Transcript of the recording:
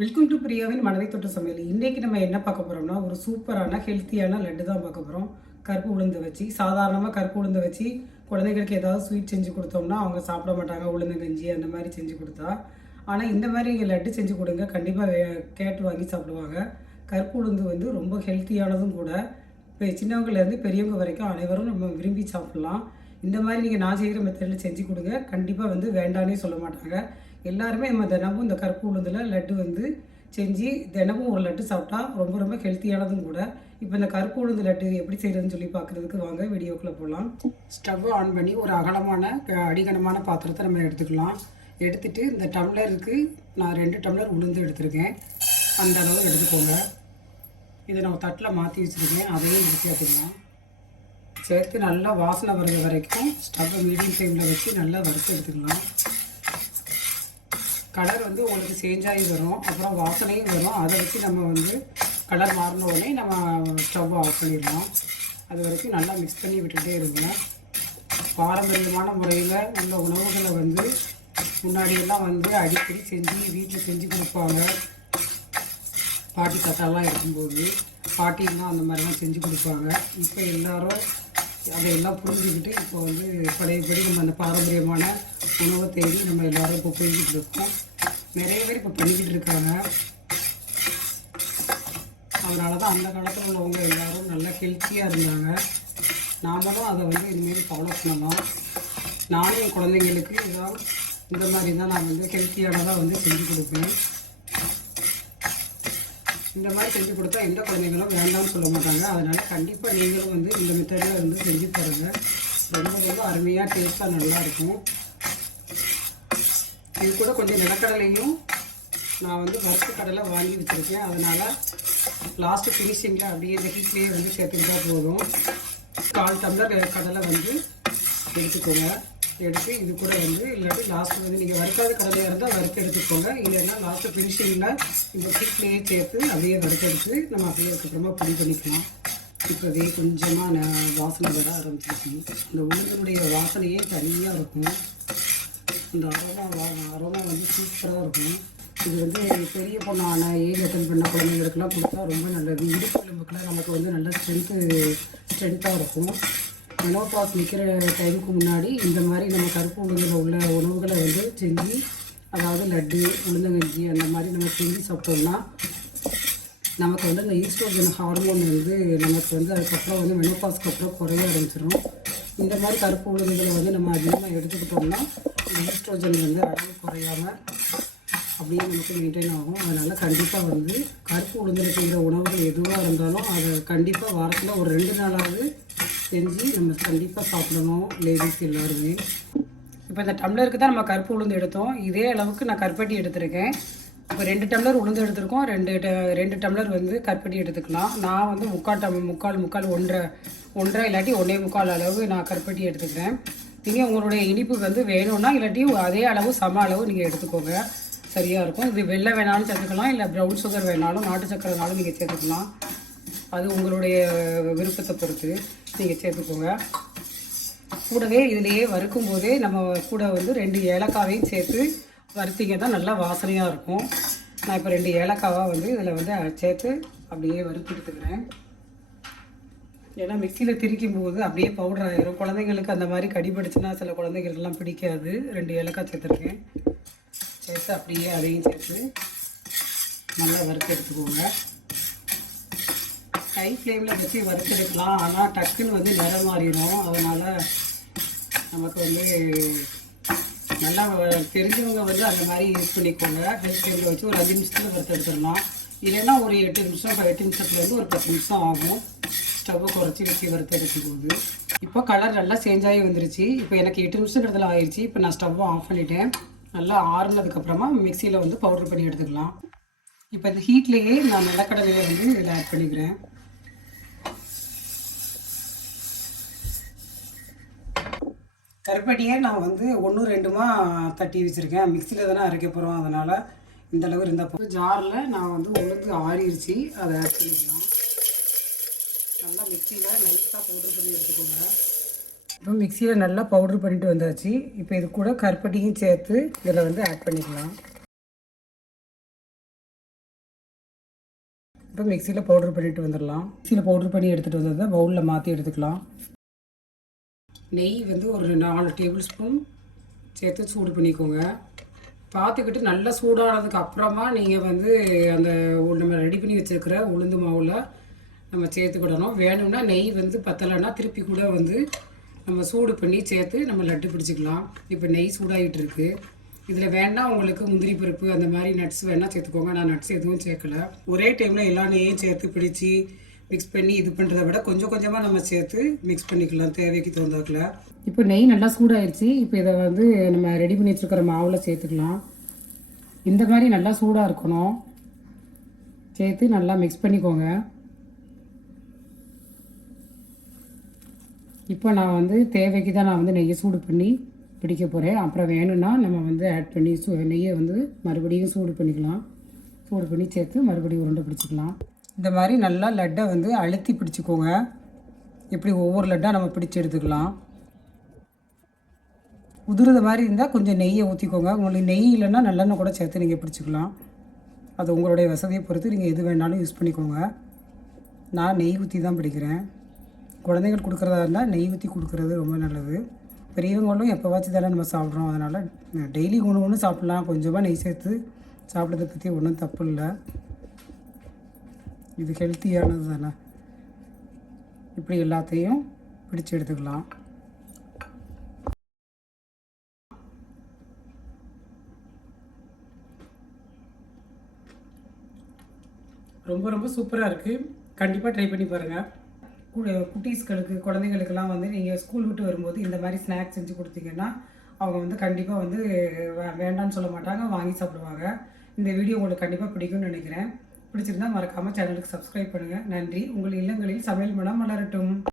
Welcome to பிரியாவின் மனதை தொட்ட சமையல் இன்றைக்கி நம்ம என்ன பார்க்க போகிறோம்னா ஒரு சூப்பரான ஹெல்த்தியான லட்டு தான் பார்க்க போகிறோம் கருப்பு உளுந்து வச்சு சாதாரணமாக கருப்பு உளுந்து வச்சு குழந்தைகளுக்கு ஏதாவது ஸ்வீட் செஞ்சு கொடுத்தோம்னா அவங்க சாப்பிட மாட்டாங்க. உளுந்து கஞ்சி அந்த மாதிரி செஞ்சு கொடுத்தா. ஆனால் இந்த மாதிரி இங்கே லட்டு செஞ்சு கொடுங்க. கண்டிப்பாக கேட்டு வாங்கி சாப்பிடுவாங்க. கருப்பு உளுந்து வந்து ரொம்ப ஹெல்த்தியானதும் கூட இப்போ சின்னவங்கலேருந்து பெரியவங்க வரைக்கும் அனைவரும் நம்ம விரும்பி சாப்பிட்லாம். இந்த மாதிரி நீங்கள் நான் செய்கிற மெத்தடில் செஞ்சு கொடுங்க. கண்டிப்பாக வந்து வேண்டானே சொல்ல மாட்டாங்க. எல்லாருமே நம்ம தினமும் இந்த கருப்பு உளுந்தில் லட்டு வந்து செஞ்சு தினமும் ஒரு லட்டு சாப்பிட்டா ரொம்ப ரொம்ப ஹெல்த்தியானதும் கூட. இப்போ இந்த கருப்பு உளுந்து லட்டு எப்படி செய்கிறதுன்னு சொல்லி பார்க்குறதுக்கு வாங்க வீடியோக்குள்ளே போகலாம் ஸ்டவ் ஆன் பண்ணி ஒரு அகலமான அடிகனமான பாத்திரத்தை நம்ம எடுத்துக்கலாம். எடுத்துட்டு இந்த டம்ளருக்கு நான் ரெண்டு டம்ளர் உளுந்து எடுத்திருக்கேன். அந்த அளவு எடுத்துக்கோங்க. இதை நான் தட்டில் மாற்றி வச்சுருக்கேன். அதையும் எடுத்து சேர்த்துக்கலாம் சேர்த்து நல்லா வாசனை வர்ற வரைக்கும் ஸ்டவ்வை மீடியம் ஃப்ளேமில் வச்சு நல்லா வறுத்து எடுத்துக்கலாம். கலர் வந்து உங்களுக்கு சேஞ்ச் ஆகி வரும். அப்புறம் வாசனையும் வரும். அதை வச்சு நம்ம வந்து கலர் மாறின உடனே நம்ம ஸ்டவ் ஆஃப் பண்ணிடலாம். அது வரைக்கும் நல்லா மிக்ஸ் பண்ணி விட்டுகிட்டே இருங்க. பாரம்பரியமான முறையில் உள்ள உணவுகளை வந்து முன்னாடியெல்லாம் வந்து அடிக்கடி செஞ்சு வீட்டில் செஞ்சு கொடுப்பாங்க. பாட்டி தாத்தாலாம் இருக்கும்போது பாட்டின்னா அந்த மாதிரிலாம் செஞ்சு கொடுப்பாங்க. இப்போ எல்லாரும் அதையெல்லாம் புரிஞ்சுக்கிட்டு இப்போ வந்து பழையபடி நம்ம அந்த பாரம்பரியமான உணவை தேடி நம்ம எல்லோரும் இப்போ போய்கிட்டு இருக்கோம். நிறைய பேர் இப்போ பண்ணிக்கிட்டு இருக்காங்க. அதனால தான் அந்த காலத்தில் உள்ளவங்க எல்லாரும் நல்லா ஹெல்த்தியாக இருந்தாங்க. நாமளும் அதை வந்து இனிமேல் ஃபாலோ பண்ணலாம். நானும் என் குழந்தைங்களுக்கு ஏதாவது இந்த மாதிரி தான் நான் வந்து ஹெல்த்தியானதாக வந்து செஞ்சு கொடுப்பேன். இந்த மாதிரி செஞ்சு கொடுத்தா எந்த குழந்தைங்களும் வேண்டாம்னு சொல்ல மாட்டாங்க. அதனால் கண்டிப்பாக நீங்களும் வந்து இந்த மெத்தடில் வந்து செஞ்சு பாருங்கள் ரொம்ப ரொம்ப அருமையாக டேஸ்ட்டாக நல்லாயிருக்கும் இது கூட கொஞ்சம் நிலக்கடலையும் நான் வந்து வறுத்த கடலை வாங்கி வச்சுருக்கேன். அதனால் லாஸ்ட்டு ஃபினிஷிங்கில் அப்படியே இந்த ஹீட்லேயே வந்து சேர்த்துக்கிட்டா போதும். கால் டம்ளர் கடலை வந்து எடுத்துக்கோங்க. எடுத்து இது கூட வந்து இல்லாட்டி லாஸ்ட்டு வந்து நீங்கள் வறுக்காத கடலையாக இருந்தால் வறுத்து எடுத்துக்கோங்க. இல்லைன்னா லாஸ்ட்டு ஃபினிஷிங்கில் இந்த ஹீட்லேயே சேர்த்து அப்படியே வறுத்தெடுத்து நம்ம அப்படியே அதுக்கப்புறமா பொடி பண்ணிக்கலாம். இப்போ கொஞ்சமாக நான் வாசனை வர ஆரம்பிச்சிருச்சு. இந்த உளுந்தனுடைய வாசனையே தனியாக இருக்கும். இந்த அரோமா அரோமா வந்து சூப்பராக இருக்கும். இது வந்து பெரிய பொண்ணான ஏஜ் அட்டன் பண்ண குழந்தைங்களுக்குலாம் கொடுத்தா ரொம்ப நல்லது. இடுப்புலம்புக்கெலாம் நமக்கு வந்து நல்ல ஸ்ட்ரென்த்து ஸ்ட்ரென்த்தாக இருக்கும். மெனோபாஸ் நிற்கிற டைமுக்கு முன்னாடி இந்த மாதிரி நம்ம கருப்பு உளுந்தில் உள்ள உணவுகளை வந்து செஞ்சு அதாவது லட்டு உளுந்தங்கஞ்சி அந்த மாதிரி நம்ம செஞ்சு சாப்பிட்டோம்னா நமக்கு வந்து அந்த ஈஸ்ட்ரோஜன் ஹார்மோன் வந்து நமக்கு வந்து அதுக்கப்புறம் வந்து மெனோபாஸ்க்கு அப்புறம் குறைய ஆரம்பிச்சிடும் இந்த மாதிரி கருப்பு உளுந்துகளை வந்து நம்ம அதிகமாக எடுத்துக்கிட்டோம்னா ஈஸ்ட்ரோஜன் வந்து அளவு குறையாமல் அப்படியே நமக்கு மெயின்டைன் ஆகும். அதனால் கண்டிப்பாக வந்து கருப்பு உளுந்தில் செய்கிற உணவுகள் எதுவாக இருந்தாலும் அதை கண்டிப்பாக வாரத்தில் ஒரு ரெண்டு நாளாவது செஞ்சு நம்ம கண்டிப்பாக சாப்பிடணும் லேடிஸ் எல்லாருமே. இப்போ இந்த டம்ளருக்கு தான் நம்ம கருப்பு உளுந்து எடுத்தோம். இதே அளவுக்கு நான் கருப்பட்டி எடுத்திருக்கேன். இப்போ ரெண்டு டம்ளர் உளுந்து எடுத்திருக்கோம். ரெண்டு ட- ரெண்டு டம்ளர் வந்து கருப்பட்டி எடுத்துக்கலாம். நான் வந்து முக்கால் டம் முக்கால் முக்கால் ஒன்றரை ஒன்றரை இல்லாட்டி ஒன்றே முக்கால் அளவு நான் கருப்பட்டி எடுத்துக்கிறேன். நீங்கள் உங்களுடைய இனிப்பு வந்து வேணும்னா இல்லாட்டி அதே அளவு சம அளவு நீங்கள் எடுத்துக்கோங்க. சரியாக இருக்கும். இது வெள்ளை வேணாலும் சேர்த்துக்கலாம் இல்லை ப்ரௌன் சுகர் வேணாலும் நாட்டு சக்கரைனாலும் நீங்கள் சேர்த்துக்கலாம். அது உங்களுடைய விருப்பத்தை பொறுத்து நீங்கள் சேர்த்துக்கோங்க. கூடவே இதுலேயே வறுக்கும் போதே நம்ம கூட வந்து ரெண்டு ஏலக்காவையும் சேர்த்து வறுத்தீங்க தான் நல்லா வாசனையாக இருக்கும். நான் இப்போ ரெண்டு ஏலக்காவாக வந்து இதில் வந்து சேர்த்து அப்படியே வறுத்து எடுத்துக்கிறேன். ஏன்னா மிக்சியில் திரிக்கும் போது அப்படியே பவுடர் ஆயிரும். குழந்தைங்களுக்கு அந்த மாதிரி கடிபடிச்சுன்னா சில குழந்தைங்களுக்கெல்லாம் பிடிக்காது. ரெண்டு ஏலக்காய் சேர்த்துருக்கேன். சேர்த்து அப்படியே அதையும் சேர்த்து நல்லா வறுத்து எடுத்துக்கோங்க. ஹை ஃப்ளேமில் வச்சு வறுத்தெடுக்கலாம் ஆனால் டக்குன்னு வந்து நிறம் மாறிடும் அதனால் நமக்கு வந்து நல்லா வ- தெரிஞ்சவங்க வந்து அந்த மாதிரி யூஸ் பண்ணிக்கோங்க. ஹை ஃப்ளேமில் வச்சு ஒரு அஞ்சு நிமிஷத்தில் வறுத்து எடுத்துடலாம். இல்லைன்னா ஒரு எட்டு நிமிஷம் இப்போ எட்டு நிமிஷத்துலேருந்து ஒரு பத்து நிமிஷம் ஆகும். ஸ்டவ்வை குறைச்சி வச்சு வறுத்தெடுக்கும் போது இப்போ கலர் நல்லா சேஞ்ச் ஆகி வந்துருச்சு. இப்போ எனக்கு எட்டு நிமிஷம் இடத்துல ஆயிடுச்சு இப்போ நான் ஸ்டவ்வை ஆஃப் பண்ணிட்டேன். நல்லா ஆறுனதுக்கப்புறமா மிக்சியில் வந்து பவுடர் பண்ணி எடுத்துக்கலாம். இப்போ இந்த ஹீட்லேயே நான் நிலக்கடலையை வந்து இதில் ஆட் பண்ணிக்கிறேன். கருப்பட்டியை நான் வந்து ஒன்று ரெண்டுமா தட்டி வச்சுருக்கேன். மிக்சியில் தானே அரைக்க போகிறோம் அதனால் இந்த அளவு இருந்தால் போதும். ஜாரில் நான் வந்து உளுந்து ஆறிடுச்சு அதை ஆட் பண்ணிக்கலாம். நல்லா மிக்சியில் லைட்டாக பவுடர் பண்ணி எடுத்துக்கோங்க. இப்போ மிக்சியில் நல்லா பவுடர் பண்ணிட்டு வந்தாச்சு. இப்போ இது கூட கருப்பட்டியும் சேர்த்து இதில் வந்து ஆட் பண்ணிக்கலாம். இப்போ மிக்சியில் பவுடர் பண்ணிட்டு வந்துடலாம். மிக்சியில் பவுடர் பண்ணி எடுத்துகிட்டு வந்ததை பவுலில் மாற்றி எடுத்துக்கலாம். நெய் வந்து ஒரு நாலு டேபிள் ஸ்பூன் சேர்த்து சூடு பண்ணிக்கோங்க. பார்த்துக்கிட்டு நல்லா சூடானதுக்கு அப்புறமா நீங்கள் வந்து அந்த நம்ம ரெடி பண்ணி வச்சுருக்கிற உளுந்து மாவில் நம்ம சேர்த்துக்கிடணும். வேணும்னா நெய் வந்து பத்தலைன்னா திருப்பி கூட வந்து நம்ம சூடு பண்ணி சேர்த்து நம்ம லட்டு பிடிச்சிக்கலாம். இப்போ நெய் சூடாகிட்டு இருக்கு இதில் வேணால் உங்களுக்கு முந்திரி பருப்பு அந்த மாதிரி நட்ஸ் வேணால் சேர்த்துக்கோங்க. நான் நட்ஸ் எதுவும் சேர்க்கல. ஒரே டைமில் எல்லா நெய்யும் சேர்த்து பிடிச்சி மிக்ஸ் பண்ணி இது பண்ணுறத விட கொஞ்சம் கொஞ்சமாக நம்ம சேர்த்து மிக்ஸ் பண்ணிக்கலாம். தேவைக்கு தகுந்தாக்கில் இப்போ நெய் நல்லா சூடாயிருச்சு. இப்போ இதை வந்து நம்ம ரெடி பண்ணி வச்சுருக்கிற மாவில் சேர்த்துக்கலாம். இந்த மாதிரி நல்லா சூடாக இருக்கணும். சேர்த்து நல்லா மிக்ஸ் பண்ணிக்கோங்க. இப்போ நான் வந்து தேவைக்கு தான் நான் வந்து நெய்யை சூடு பண்ணி பிடிக்க போகிறேன் அப்புறம் வேணும்னா நம்ம வந்து ஆட் பண்ணி சூ நெய்யை வந்து மறுபடியும் சூடு பண்ணிக்கலாம். சூடு பண்ணி சேர்த்து மறுபடியும் உருண்டை பிடிச்சிக்கலாம். இந்த மாதிரி நல்லா லட்டை வந்து அழுத்தி பிடிச்சிக்கோங்க. இப்படி ஒவ்வொரு லட்டாக நம்ம பிடிச்சி எடுத்துக்கலாம். உதுறது மாதிரி இருந்தால் கொஞ்சம் நெய்யை ஊற்றிக்கோங்க உங்களுக்கு நெய் இல்லைன்னா நல்லெண்ணெய் கூட சேர்த்து நீங்கள் பிடிச்சிக்கலாம். அது உங்களுடைய வசதியை பொறுத்து நீங்கள் எது வேணாலும் யூஸ் பண்ணிக்கோங்க. நான் நெய் ஊற்றி தான் பிடிக்கிறேன். குழந்தைகள் கொடுக்குறதா இருந்தால் நெய் ஊற்றி கொடுக்குறது ரொம்ப நல்லது. பெரியவங்களும் எப்போவாச்சும் தானே நம்ம சாப்பிட்றோம். அதனால் டெய்லி ஒன்று ஒன்று சாப்பிட்லாம். கொஞ்சமாக நெய் சேர்த்து சாப்பிட்றத பற்றி ஒன்றும் தப்பு இல்லை. இது ஹெல்த்தியானது தானே. இப்படி எல்லாத்தையும் பிடிச்சு எடுத்துக்கலாம். ரொம்ப ரொம்ப சூப்பராக இருக்குது கண்டிப்பாக ட்ரை பண்ணி பாருங்கள் குட்டீஸ்களுக்கு குழந்தைங்களுக்கெல்லாம் வந்து நீங்கள் ஸ்கூல் விட்டு வரும்போது இந்த மாதிரி ஸ்நாக்ஸ் செஞ்சு கொடுத்தீங்கன்னா அவங்க வந்து கண்டிப்பாக வந்து வே- வேண்டாம்னு சொல்ல மாட்டாங்க வாங்கி சாப்பிடுவாங்க. இந்த வீடியோ உங்களுக்கு கண்டிப்பாக பிடிக்கும்னு நினைக்கிறேன். பிடிச்சிருந்தா மறக்காமல் சேனலுக்கு சப்ஸ்கிரைப் பண்ணுங்கள் நன்றி. உங்கள் இல்லங்களில் சமையல் மனம் வளரட்டும்